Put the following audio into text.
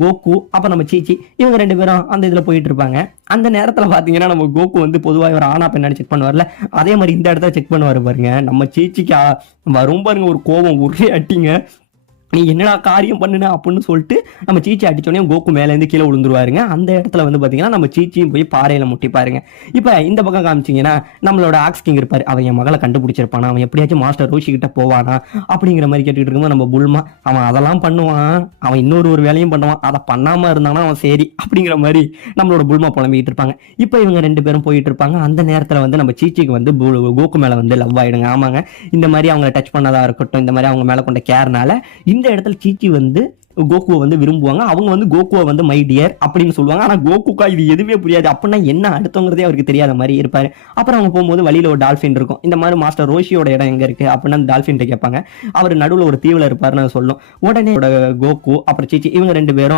Coco அப்புறம் நம்ம சீச்சி இவங்க 2 பேரும் அந்த இதுல போயிட்டு இருப்பாங்க. அந்த நேரத்துல பாத்தீங்கன்னா நம்ம கோகு வந்து பொதுவாக ஒரு ஆனா பெண்ணாடி செக் பண்ணுவார்ல, அதே மாதிரி இந்த இடத்துல செக் பண்ணுவாரு பாருங்க. நம்ம சீச்சிக்கு வரும் பாருங்க ஒரு கோபம், ஒரே அட்டிங்க. நீ என்னடா காரியம் பண்ணுன அப்படின்னு சொல்லிட்டு நம்ம சீச்சி அடிச்சோடனே கோகு மேலேருந்து கீழே விழுந்துருவாருங்க. அந்த இடத்துல வந்து பார்த்தீங்கன்னா நம்ம சீச்சியும் போய் பாறையில் முட்டிப்பாருங்க. இப்போ இந்த பக்கம் காமிச்சிங்கன்னா நம்மளோட ஆக்ஸ் கிங் இருப்பார். அவன் என் மகளை கண்டுபிடிச்சிருப்பானா, அவன் எப்படியாச்சும் மாஸ்டர் ரோஷி கிட்ட போவானா அப்படிங்கிற மாதிரி கேட்டுக்கிட்டு இருக்கும்போது நம்ம புல்மா அவன் அதெல்லாம் பண்ணுவான், அவன் இன்னொரு வேலையும் பண்ணுவான், அதை பண்ணாமல் இருந்தானா அவன் சரி அப்படிங்கிற மாதிரி நம்மளோட புல்மா புலம்பிக்கிட்டு இருப்பாங்க. இப்போ இவங்க 2 பேரும் போயிட்டு இருப்பாங்க. அந்த நேரத்தில் வந்து நம்ம சீச்சிக்கு வந்து கோகு மேலே வந்து லவ் ஆயிடுங்க. ஆமாங்க, இந்த மாதிரி அவங்க டச் பண்ணதா இருக்கட்டும், இந்த மாதிரி அவங்க மேலே கொண்ட கேர்னால இந்த இடத்துல சீச்சி வந்து கோகுவை வந்து விரும்புவாங்க. அவங்க வந்து கோகுவை வந்து மை டியர் அப்படின்னு சொல்லுவாங்க. ஆனா கோகுக்கா இது எதுவுமே புரியாது. அப்படின்னா என்ன அடுத்தவங்கிறதே அவருக்கு தெரியாத மாதிரி இருப்பாரு. அப்புறம் அவங்க போகும்போது வழியில ஒரு டால்ஃபின் இருக்கும். இந்த மாதிரி மாஸ்டர் ரோஷியோட இடம் எங்க இருக்கு அப்படின்னு அந்த டால்ஃபின் கேட்பாங்க. அவர் நடுவில் ஒரு தீவுல இருப்பாருன்னு சொல்லும். உடனே கோகு அப்புறம் சீச்சி இவங்க 2 பேரும்